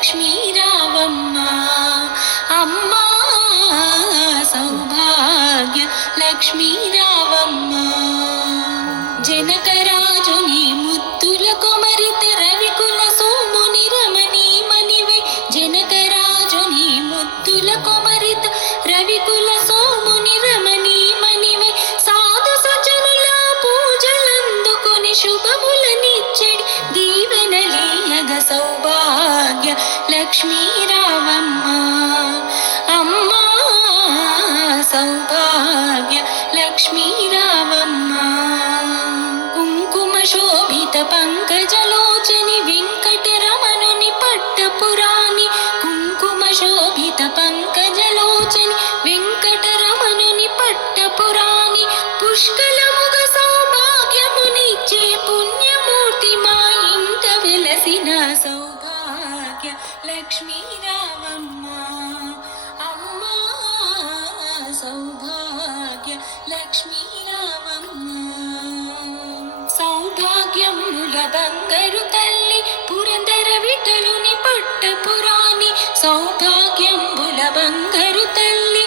లక్ష్మీ రావమ్మ అమ్మా సౌభాగ్య లక్ష్మీ రావమ్మ. జనకరాజుని ముత్తుల కొమరిత రవికుల సోముని రమణీ మణివై జనకరాజుని ముత్తుల కొమరిత రవికుల సోముని రమణీ మణివై సాధు సజనుల పూజలందుకొని శుభములనిచ్చెడి దీవెనలీయగ సౌభాగ్య లక్ష్మీ రావమ్మ అమ్మా సౌభాగ్య లక్ష్మీ రావమ్మ. కుంకుమ శోభిత పంకజలోచని వెంకటరమణుని పట్టపురాణి కుంకుమ శోభిత పంకజలోచని వెంకటరమణుని పట్టపురాణి పుష్కలముగ సౌభాగ్యమునిచ్చే పుణ్యమూర్తి మా ఇంట వెలసిన సౌభాగ్య లక్ష్మీ రావమ్మ అమ్మా సౌభాగ్య లక్ష్మీ రావమ్మ. సౌభాగ్యముల బంగారు తల్లి పురందర విఠలుని పట్టపురాణి సౌభాగ్యంబుల బంగారు తల్లి